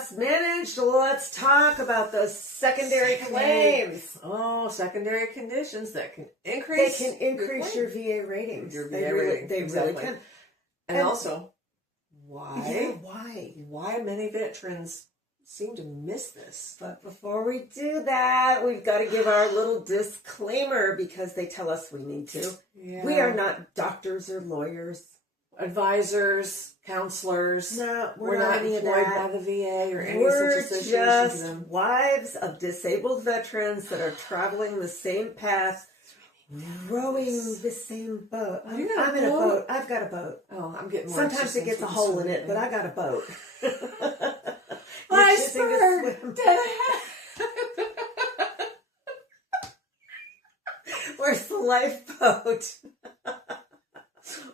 last minute, let's talk about those secondary claims. Oh, secondary conditions that can increase. They can increase your VA ratings. Your VA rating. They exactly. really can. And also, why? Yeah, why? Why many veterans seem to miss this. But before we do that, we've got to give our little disclaimer because they tell us we need to. Yeah. We are not doctors or lawyers. Advisors, counselors. No, we're not not any of employed that. by the VA or any We're such association just to them. wives of disabled veterans that are traveling the same path, rowing the same boat. I'm in a boat. I've got a boat. Oh, I'm getting more Sometimes it gets a hole in it, but I got a boat. Iceberg! Where's the lifeboat?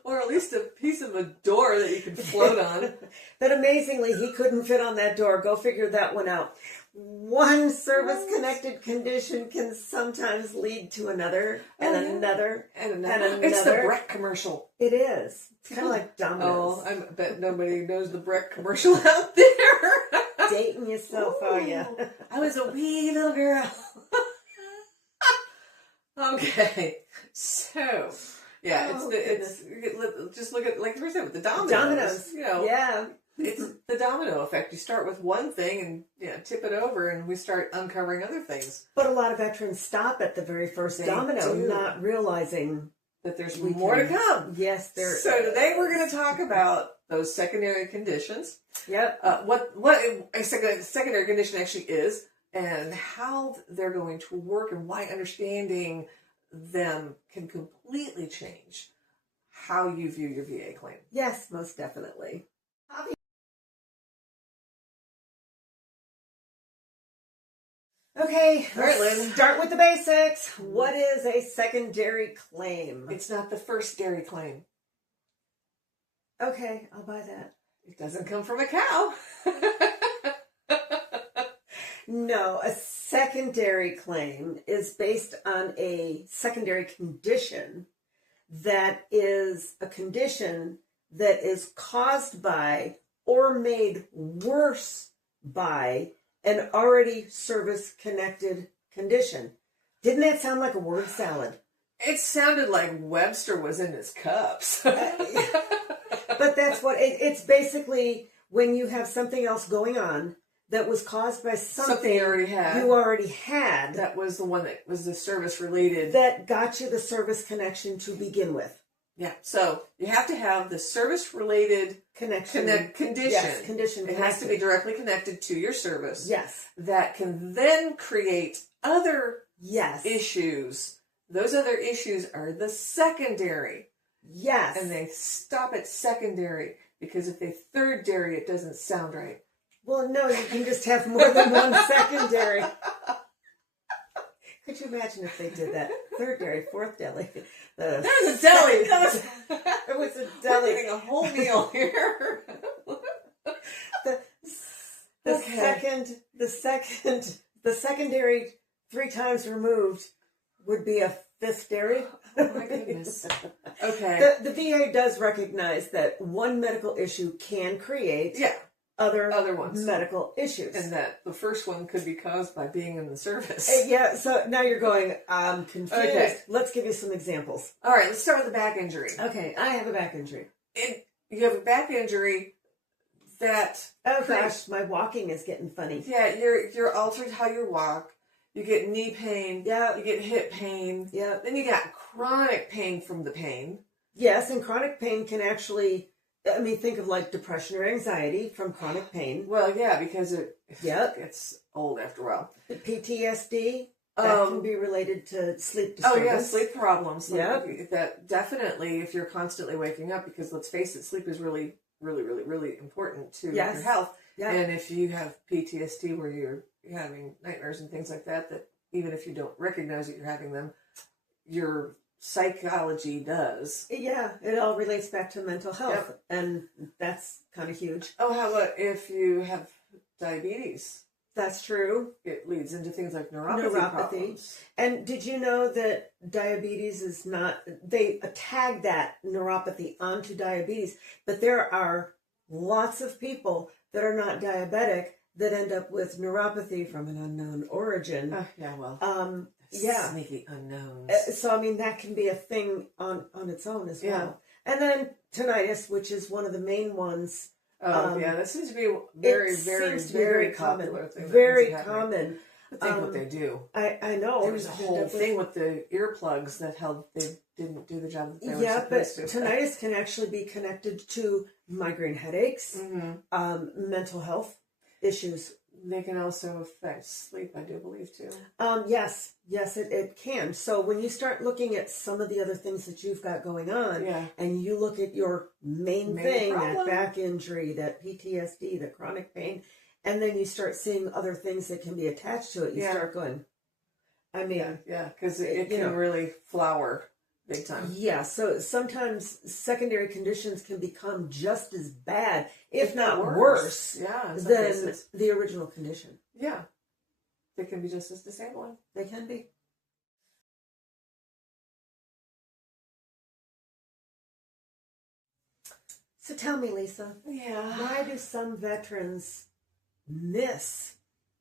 Or at least a piece of a door that you can float on. But amazingly, he couldn't fit on that door. Go figure that one out. One service-connected condition can sometimes lead to another, and another, and another. It's the Breck commercial. It is. It's kind of like Domino's. Oh, I bet nobody knows the Breck commercial out there. Dating yourself, are you? I was a wee little girl. Okay, so yeah, it's just look at, like we said, with the dominoes. You know, yeah, it's the domino effect. You start with one thing and tip it over, and we start uncovering other things. But a lot of veterans stop at the very first domino, not realizing that there's more to come. Yes, there. So today we're going to talk about those secondary conditions. Yep. What a secondary condition actually is, and how they're going to work, and why understanding them can completely change how you view your VA claim. Yes, most definitely. Okay, all right, Lynn. Start with the basics. What is a secondary claim? It's not the first dairy claim. Okay, I'll buy that. It doesn't come from a cow. No, a secondary claim is based on a secondary condition that is a condition that is caused by or made worse by an already service-connected condition. Didn't that sound like a word salad? It sounded like Webster was in his cups. But that's what it's basically when you have something else going on that was caused by something you already had. That was the one that was the service related. That got you the service connection to begin with. Yeah. So you have to have the service related condition. Yes, condition. It has to be directly connected to your service. Yes. That can then create other issues. Those other issues are the secondary. Yes. And they stop at secondary because if they third dairy, it doesn't sound right. Well, no, you can just have more than one secondary. Could you imagine if they did that? Third dairy, fourth deli. There's a deli. There was a deli. We're getting a whole meal here. The secondary 3 times removed would be a fifth dairy. Oh my goodness. Okay. The VA does recognize that one medical issue can create other ones, medical issues. And that the first one could be caused by being in the service. Yeah, so now you're going, I'm confused. Okay. Let's give you some examples. All right, let's start with the back injury. Okay, I have a back injury. You have a back injury that... Oh gosh, my walking is getting funny. Yeah, you're altered how you walk. You get knee pain. Yeah. You get hip pain. Yeah. Then you got chronic pain from the pain. Yes, and chronic pain can actually... I mean, think of like depression or anxiety from chronic pain. Well, yeah, because it gets old after a while. The PTSD, that can be related to sleep disturbance. Oh, yeah, sleep problems. Yeah. That definitely, if you're constantly waking up, because let's face it, sleep is really, really, really, really important to your health. Yeah. And if you have PTSD where you're having nightmares and things like that, that even if you don't recognize that you're having them, your psychology does. Yeah, it all relates back to mental health, and that's kind of huge. Oh, how about if you have diabetes? That's true. It leads into things like neuropathy problems. And did you know that diabetes is not, they tag that neuropathy onto diabetes, but there are lots of people that are not diabetic that end up with neuropathy from an unknown origin. Sneaky unknowns. So, I mean, that can be a thing on its own as well. And then tinnitus, which is one of the main ones. That seems to be a very popular thing. Very common. I think what they do. I know. There was a whole thing with the earplugs that they didn't do the job that they were supposed to. Tinnitus can actually be connected to migraine headaches, mental health issues. They can also affect sleep, I do believe, too. Yes, it can. So when you start looking at some of the other things that you've got going on, and you look at your main thing, problem. That back injury, that PTSD, the chronic pain, and then you start seeing other things that can be attached to it, you start going, I mean... because it can really flower big time. Yeah, so sometimes secondary conditions can become just as bad, if not worse than the original condition. Yeah. They can be just as disabling. They can be. So tell me, Lisa. Yeah. Why do some veterans miss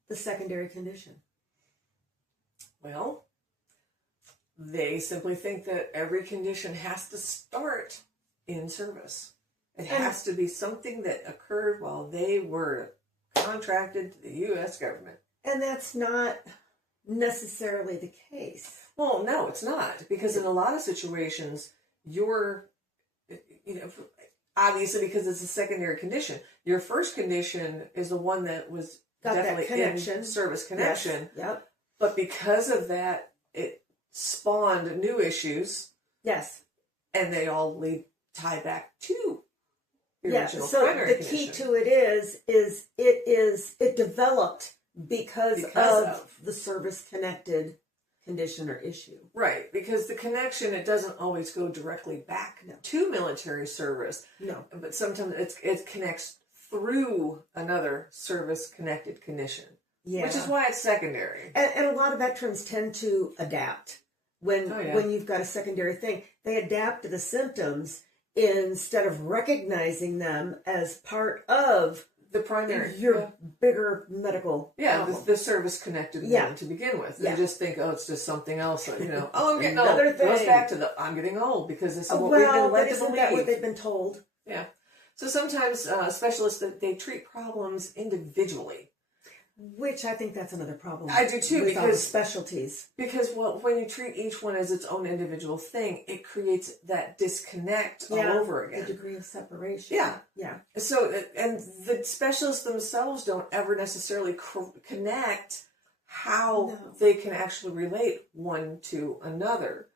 the secondary condition? Well, they simply think that every condition has to start in service. It has to be something that occurred while they were contracted to the U.S. government. And that's not necessarily the case. Well, no, it's not. Because in a lot of situations, obviously because it's a secondary condition, your first condition is the one that was definitely in service connection. Yes. Yep. But because of that, it spawned new issues. Yes. And they all tie back to the original so primary the condition. key to it is it developed because of the service-connected condition or issue. Right, because the connection, it doesn't always go directly back to military service. No. But sometimes it connects through another service-connected condition. Yeah. Which is why it's secondary. And a lot of veterans tend to adapt. When you've got a secondary thing, they adapt to the symptoms instead of recognizing them as part of the primary, your bigger medical problem. The service-connected one to begin with. They just think, it's just something else. I'm getting old. It goes back to I'm getting old because this is what we've been led to believe. That what they've been told? Yeah. So sometimes specialists, they treat problems individually. Which I think that's another problem. I do too, because specialties. Because when you treat each one as its own individual thing, it creates that disconnect all over again. The degree of separation. Yeah. So, and the specialists themselves don't ever necessarily connect how they can actually relate one to another.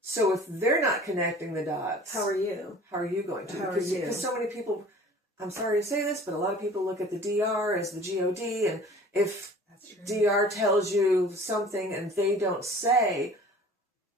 So if they're not connecting the dots, how are you? How are you going to? Because so many people, I'm sorry to say this, but a lot of people look at the DR as the GOD, and if DR tells you something and they don't say,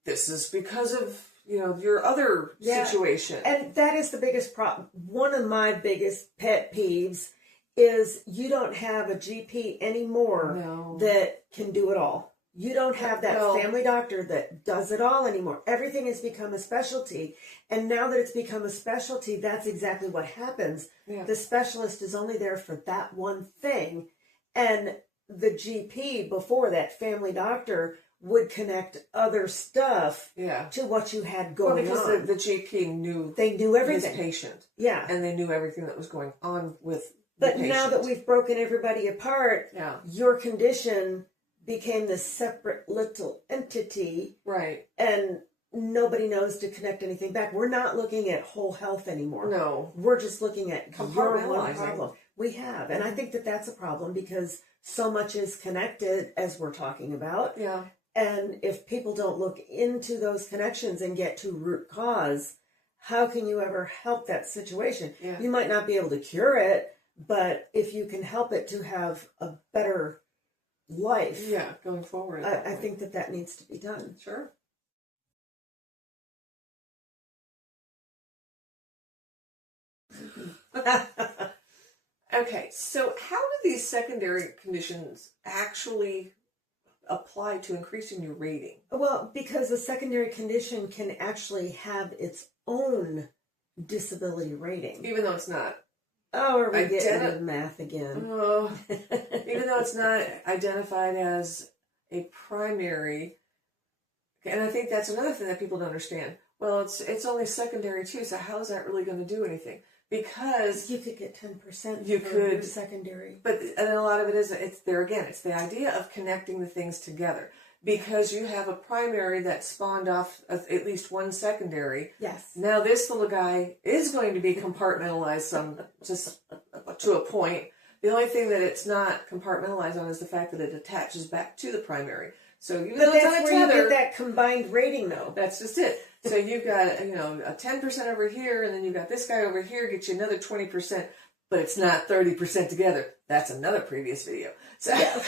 this is because of, your other situation. And that is the biggest problem. One of my biggest pet peeves is you don't have a GP anymore that can do it all. You don't have that family doctor that does it all anymore. Everything has become a specialty. And now that it's become a specialty, that's exactly what happens. Yeah. The specialist is only there for that one thing. And the GP, before that family doctor, would connect other stuff to what you had going on. Because the GP knew everything. His patient. Yeah. And they knew everything that was going on with the patient. Now that we've broken everybody apart, your condition became this separate little entity. Right. And nobody knows to connect anything back. We're not looking at whole health anymore. No. We're just looking at your one problem. We have. And I think that that's a problem because so much is connected, as we're talking about. Yeah. And if people don't look into those connections and get to root cause, how can you ever help that situation? Yeah. You might not be able to cure it, but if you can help it to have a better life. Yeah, going forward. I think that needs to be done. Sure. Okay, so how do these secondary conditions actually apply to increasing your rating? Well, because a secondary condition can actually have its own disability rating. Even though it's not Oh, are we getting into math again? Oh, even though it's not identified as a primary, and I think that's another thing that people don't understand. Well, it's only secondary too, so how is that really going to do anything? Because you could get 10%. You could secondary, and a lot of it is it's there again. It's the idea of connecting the things together. Because you have a primary that spawned off of at least one secondary. Yes. Now this little guy is going to be compartmentalized just to a point. The only thing that it's not compartmentalized on is the fact that it attaches back to the primary. So even though it's on a tether, you get that combined rating, though. That's just it. So you've got a 10% over here, and then you've got this guy over here, get you another 20%, but it's not 30% together. That's another previous video. So. Yeah.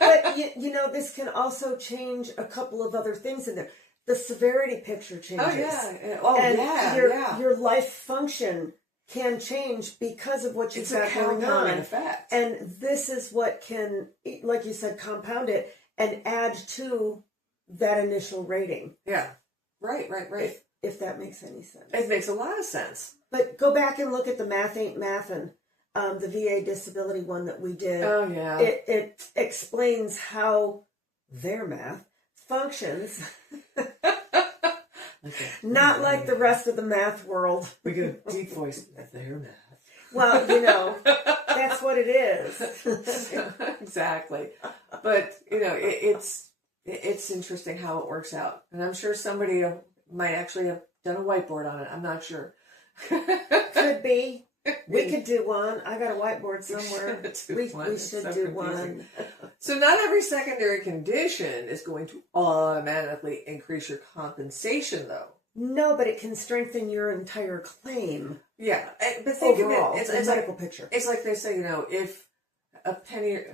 But this can also change a couple of other things in there. The severity picture changes. Oh yeah. Oh yeah. Your life function can change because of what you've got going on. Effect. And this is what can, like you said, compound it and add to that initial rating. Yeah. Right. If that makes any sense. It makes a lot of sense. But go back and look at the Math Ain't Mathin'. The VA disability one that we did. Oh, yeah. It explains how their math functions. Not like the rest of the math world. We go deep voice, their math. Well, that's what it is. Exactly. But, it's interesting how it works out. And I'm sure somebody might actually have done a whiteboard on it. I'm not sure. Could be. We could do one. I got a whiteboard somewhere. We should do one. So not every secondary condition is going to automatically increase your compensation, though. No, but it can strengthen your entire claim. Yeah, but think overall, of it. It's medical picture. It's like they say, if a penny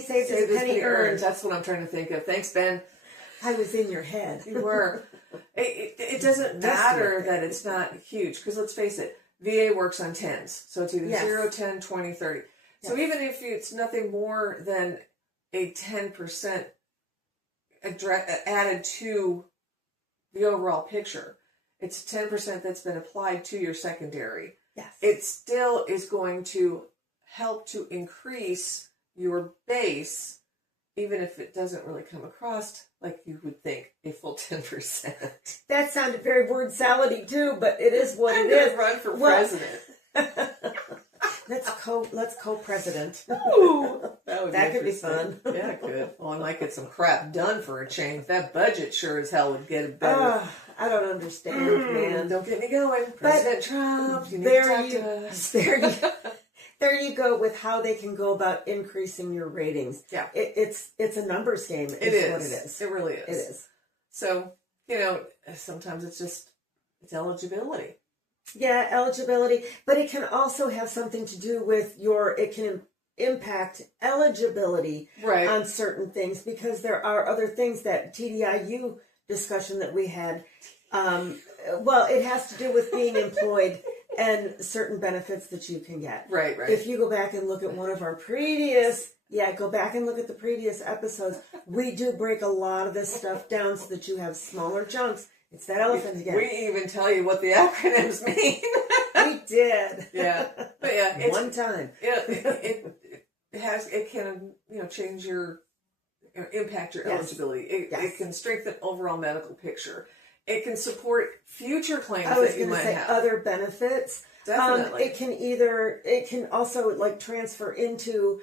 saved is a penny earned. That's what I'm trying to think of. Thanks, Ben. I was in your head. You were. It doesn't matter that it's not huge, because let's face it, VA works on tens. So it's either 0, 10, 20, 30. So even if it's nothing more than a 10% added to the overall picture, it's 10% that's been applied to your secondary. Yes. It still is going to help to increase your base, even if it doesn't really come across like you would think a full 10%. That sounded very word salady too, but it is what it is. Run for president. Let's co-president. Ooh, that could be fun. Yeah, it could. Well, I might get some crap done for a change. That budget sure as hell would get it better. I don't understand, man. Don't get me going. President Trump, you need to talk to us. There you go with how they can go about increasing your ratings. Yeah. It's a numbers game. It is what it is. It really is. It is. So, sometimes it's eligibility. Yeah, eligibility. But it can also have something to do with it can impact eligibility on certain things, because there are other things that TDIU discussion that we had. It has to do with being employed and certain benefits that you can get. Right. If you go back and look at one of our previous, go back and look at the previous episodes. We do break a lot of this stuff down so that you have smaller chunks. It's that elephant again. We even tell you what the acronyms mean. We did. Yeah. But yeah. One time. It can, change your, impact your eligibility. It can strengthen overall medical picture. It can support future claims that you might have. Other benefits. Definitely. It can also transfer into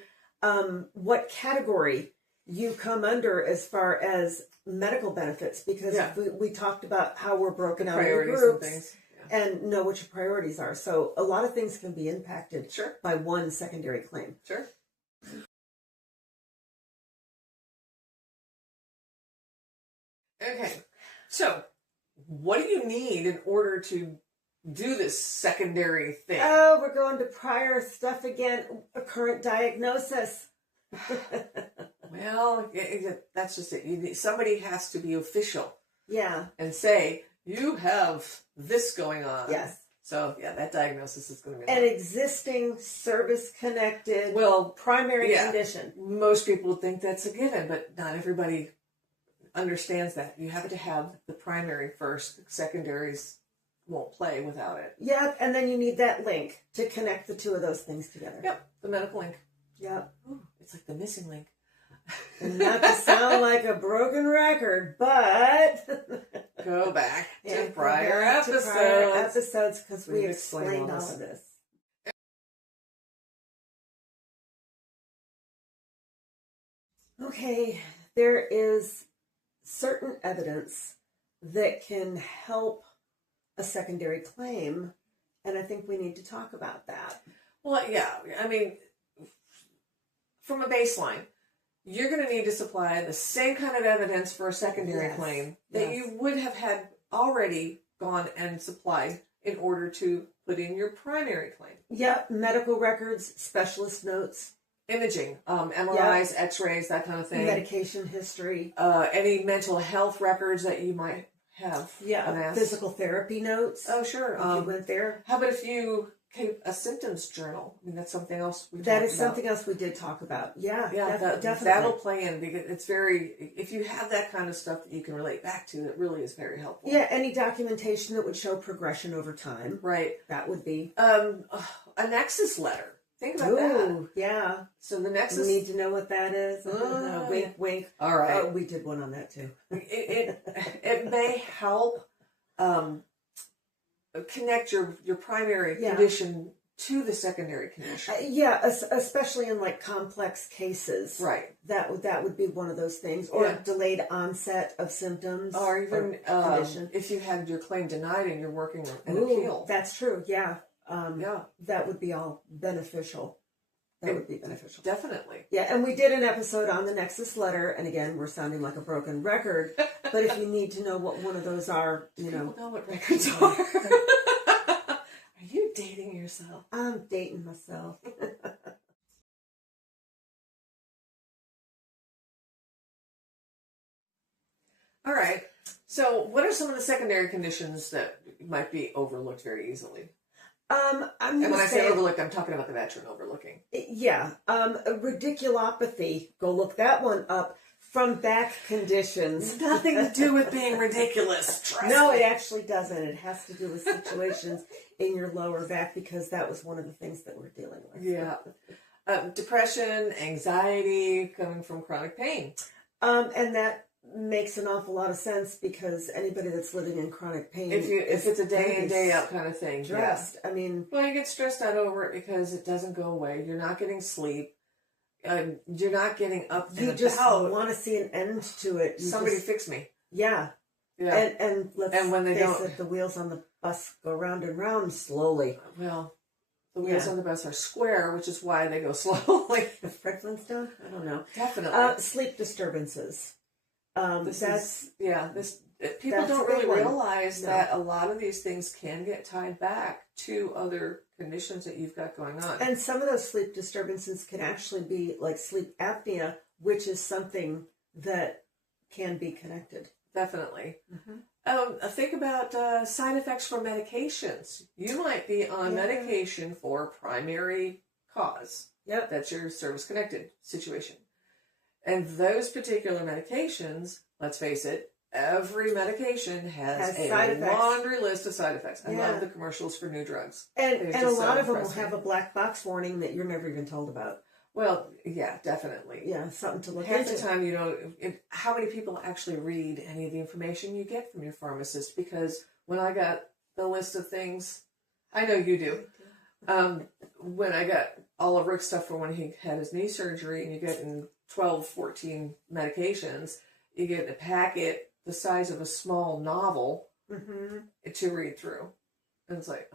what category you come under as far as medical benefits, because we talked about how we're broken out into groups and know what your priorities are. So a lot of things can be impacted by one secondary claim. Sure. Okay. So what do you need in order to do this secondary thing? Oh, we're going to prior stuff again. A current diagnosis. Well, that's just it. Somebody has to be official. Yeah. And say, you have this going on. Yes. So, that diagnosis is going to be an existing service-connected primary condition. Most people think that's a given, but not everybody understands that. You have to have the primary first, secondaries won't play without it. Yep, and then you need that link to connect the two of those things together. Yep, the medical link. Yep. Ooh, it's like the missing link. And not to sound like a broken record, but go back to yeah, prior episodes because we explained all of this. Okay, there is certain evidence that can help a secondary claim, and I think we need to talk about that. Well, yeah, I mean, from a baseline, you're going to need to supply the same kind of evidence for a secondary claim that you would have had already gone and supplied in order to put in your primary claim. Yep, medical records, specialist notes. Imaging, MRIs, X-rays, that kind of thing. Medication history. Any mental health records that you might have. Yeah, physical therapy notes. Oh, sure. If you went there. How about if you keep a symptoms journal? I mean, that's something else we That is something else we did talk about. Yeah, definitely. That'll play in because it's very, if you have that kind of stuff that you can relate back to, it really is very helpful. Yeah, any documentation that would show progression over time. Right. That would be. A nexus letter. Think about that. Yeah. So the nexus. We need to know what that is. Wink, wink. All right. We did one on that too. It may help connect your primary condition to the secondary condition. Especially in like complex cases. Right. That would be one of those things, or delayed onset of symptoms, or even if you had your claim denied and you're working an appeal. That's true. Yeah. That would be all beneficial. That would be beneficial. Definitely. Yeah, and we did an episode on the Nexus letter, and again, we're sounding like a broken record, but if you need to know what one of those are, People know what records are. Are you dating yourself? I'm dating myself. All right. So what are some of the secondary conditions that might be overlooked very easily? And when I say overlooked, I'm talking about the veteran overlooking. Yeah. Radiculopathy. Go look that one up. From back conditions. Nothing to do with being ridiculous. No, it actually doesn't. It has to do with situations in your lower back because that was one of the things that we're dealing with. Yeah. Depression, anxiety coming from chronic pain. And that makes an awful lot of sense because anybody that's living in chronic pain, if it's a day in day out kind of thing, stressed. I mean, well, you get stressed out over it because it doesn't go away. You're not getting sleep. You're not getting up. You just want to see an end to it. Somebody fix me. Yeah. And when they face it, the wheels on the bus go round and round slowly. Well, the wheels on the bus are square, which is why they go slowly. Fred Flintstone? I don't know. Definitely. Sleep disturbances. People don't really realize that a lot of these things can get tied back to other conditions that you've got going on. And some of those sleep disturbances can actually be like sleep apnea, which is something that can be connected. Definitely. Mm-hmm. Think about side effects from medications. You might be on medication for primary cause. Yep. That's your service-connected situation. And those particular medications, let's face it, every medication has a laundry list of side effects. I love the commercials for new drugs. And a lot of them will have a black box warning that you're never even told about. Well, yeah, definitely. Yeah, something to look into. Half the time, you know, how many people actually read any of the information you get from your pharmacist? Because when I got the list of things, I know you do. When I got all of Rick's stuff for when he had his knee surgery, and you get in 12, 14 medications, you get a packet the size of a small novel to read through. And it's like,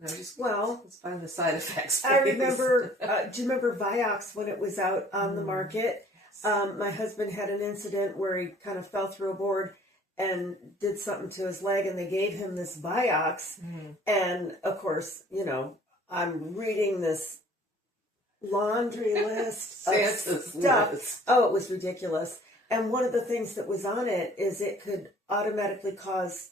let's find the side effects. I remember, do you remember Vioxx when it was out on the market? Yes. My husband had an incident where he kind of fell through a board and did something to his leg, and they gave him this Vioxx. And of course, you know, I'm reading this laundry list of stuff. Oh, it was ridiculous. And one of the things that was on it is it could automatically cause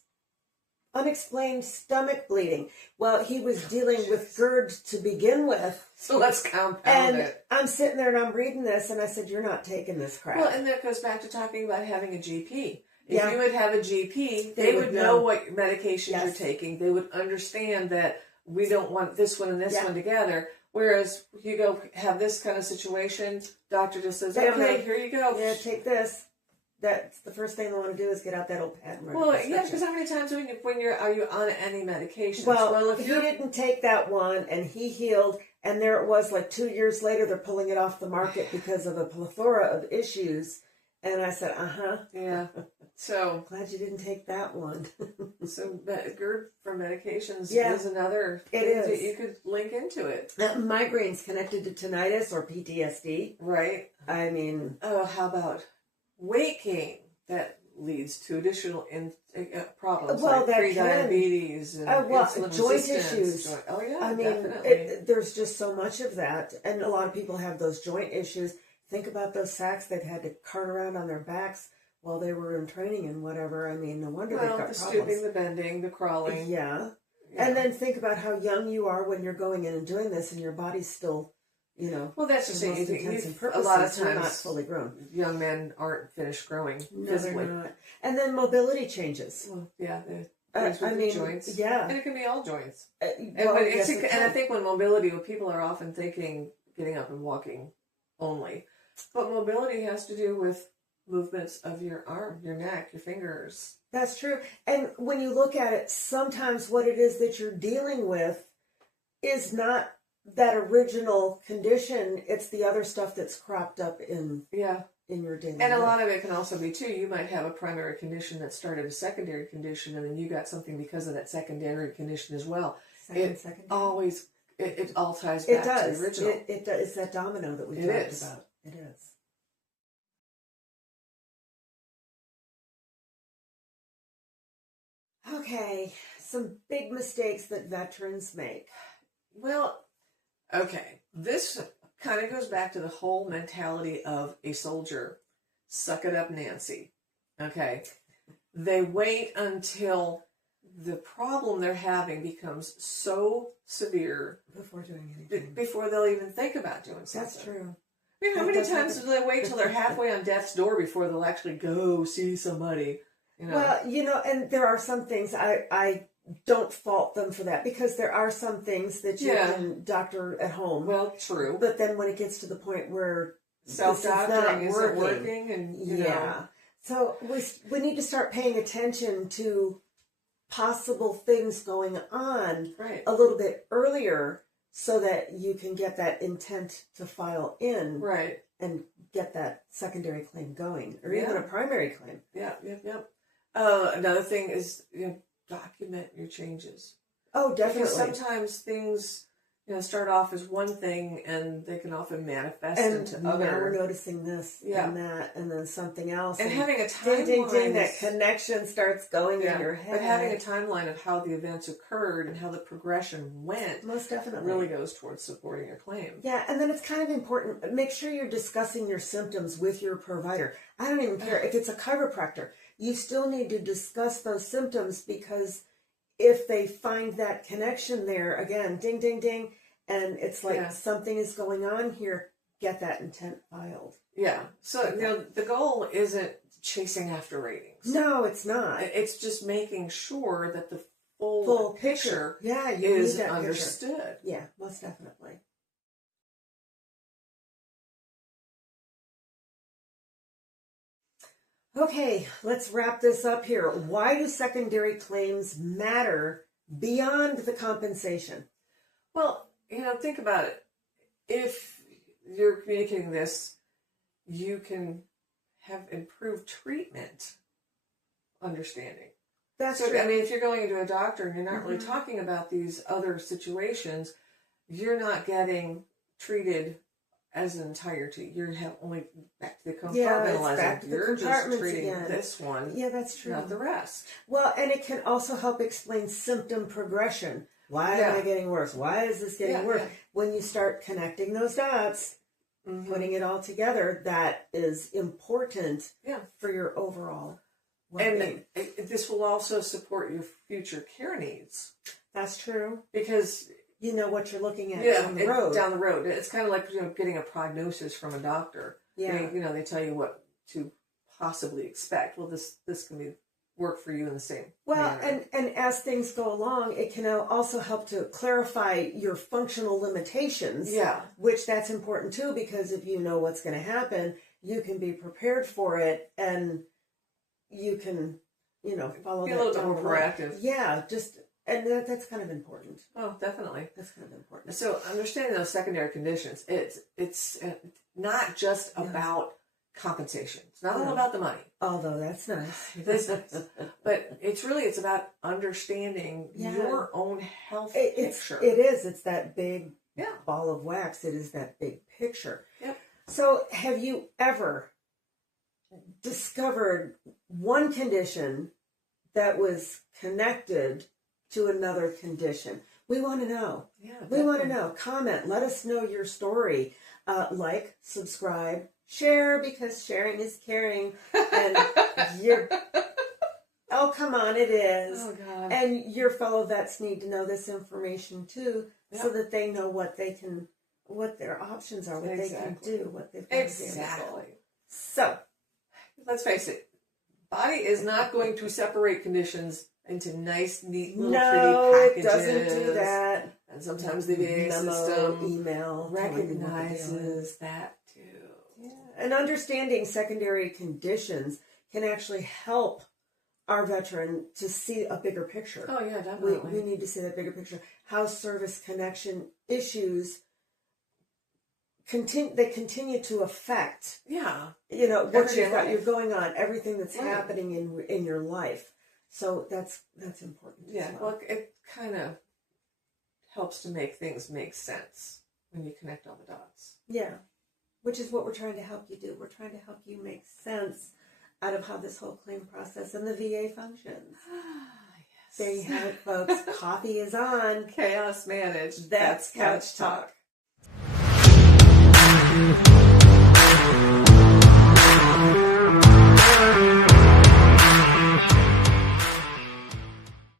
unexplained stomach bleeding. Well, he was dealing with GERD to begin with. So let's compound it. I'm sitting there and I'm reading this, and I said, you're not taking this crap. Well, and that goes back to talking about having a GP. If you would have a GP, they would know what medications you're taking. They would understand that we don't want this one and this one together. Whereas you go have this kind of situation, doctor just says, okay, here you go. Yeah, take this. That's the first thing they want to do is get out that old pad. Well, yeah, because how many times are you on any medication? Well, if he didn't take that one and he healed, and there it was like 2 years later, they're pulling it off the market because of a plethora of issues. And I said, yeah. So glad you didn't take that one. So GERD for medications is another thing that you could link into it. Migraines connected to tinnitus or PTSD. Right. I mean, how about weight gain that leads to additional problems like pre-diabetes and insulin joint resistance. issues. Oh yeah, I mean, definitely. There's just so much of that, and a lot of people have those joint issues. Think about those sacks they've had to cart around on their backs while they were in training and whatever. I mean, no wonder they've got problems. The stooping, the bending, the crawling. Yeah. And then think about how young you are when you're going in and doing this, and your body's still, Well, that's just saying. A lot of times, not fully grown. Young men aren't finished growing No, physically. they're not. And then mobility changes. Well, yeah. The joints. Yeah. And it can be all joints. And I think when mobility, when people are often thinking getting up and walking only. But mobility has to do with movements of your arm, your neck, your fingers. That's true. And when you look at it, sometimes what it is that you're dealing with is not that original condition. It's the other stuff that's cropped up in your daily life. And a lot of it can also be, too, you might have a primary condition that started a secondary condition, and then you got something because of that secondary condition as well. It all ties back to the original. It does. It's that domino that we talked about. It is. Okay, some big mistakes that veterans make. Well, okay, this kind of goes back to the whole mentality of a soldier. Suck it up, Nancy. Okay, they wait until the problem they're having becomes so severe before doing anything. Before they'll even think about doing something. That's true. I mean, how many times do they wait till they're halfway on death's door before they'll actually go see somebody? Well, and there are some things I don't fault them for that, because there are some things that you can doctor at home. Well, true. But then when it gets to the point where self-doctoring isn't working, and so we need to start paying attention to possible things going on a little bit earlier, so that you can get that intent to file in and get that secondary claim going, or even a primary claim. Yep. Another thing is document your changes. Oh, definitely. Because sometimes things start off as one thing, and they can often manifest into other. Now we're noticing this and that, and then something else. And having a timeline, ding, that connection starts going in your head. But having a timeline of how the events occurred and how the progression went, most definitely, really goes towards supporting your claim. Yeah, and then it's kind of important. Make sure you're discussing your symptoms with your provider. I don't even care if it's a chiropractor. You still need to discuss those symptoms, because if they find that connection there, again, ding, ding, ding, and it's like something is going on here, get that intent filed. Yeah. So, the goal isn't chasing after ratings. No, it's not. It's just making sure that the full picture is understood. Picture. Yeah, most definitely. Okay, let's wrap this up here. Why do secondary claims matter beyond the compensation? Well, think about it. If you're communicating this, you can have improved treatment understanding. That's true. I mean, if you're going into a doctor and you're not really talking about these other situations, you're not getting treated as an entirety. You're only back to the compartmentalizing. You're just treating this one. Yeah, that's true. Not the rest. Well, and it can also help explain symptom progression. Why am I getting worse? Why is this getting worse? Yeah. When you start connecting those dots, putting it all together, that is important for your overall well-being. And this will also support your future care needs. That's true. Because you know what you're looking at down the road. Down the road. It's kind of like getting a prognosis from a doctor. Yeah. They tell you what to possibly expect. Well, this can work for you in the same manner. And as things go along, it can also help to clarify your functional limitations. Yeah. Which that's important too, because if you know what's going to happen, you can be prepared for it, and you can, follow be that. Be a little bit more proactive. Yeah, and that's kind of important. Oh, definitely. That's kind of important. So understanding those secondary conditions, it's not just about compensation. It's not all about the money. Although that's nice. It is nice. But it's about understanding your own health picture. It is. It's that big ball of wax. It is that big picture. Yep. So have you ever discovered one condition that was connected to another condition? We want to know. Yeah, we want to know. Comment. Let us know your story. Like, subscribe, share, because sharing is caring. And oh, come on, it is. Oh, God. And your fellow vets need to know this information too, so that they know what their options are, what they can do, what they've got Exactly. So, let's face it, body is not going to separate conditions into nice, neat, little pretty packages. No, it doesn't do that. And sometimes the VA system email recognizes that too. Yeah. And understanding secondary conditions can actually help our veteran to see a bigger picture. Oh yeah, definitely. We need to see that bigger picture. How service connection issues continue to affect. Yeah. What you've got, you're going on, everything that's happening in your life. So that's important. Yeah. Well, it kind of helps to make things make sense when you connect all the dots. Yeah. Which is what we're trying to help you do. We're trying to help you make sense out of how this whole claim process and the VA functions. Yes. There you have it, folks. Coffee is on. Chaos managed. That's Couch Talk.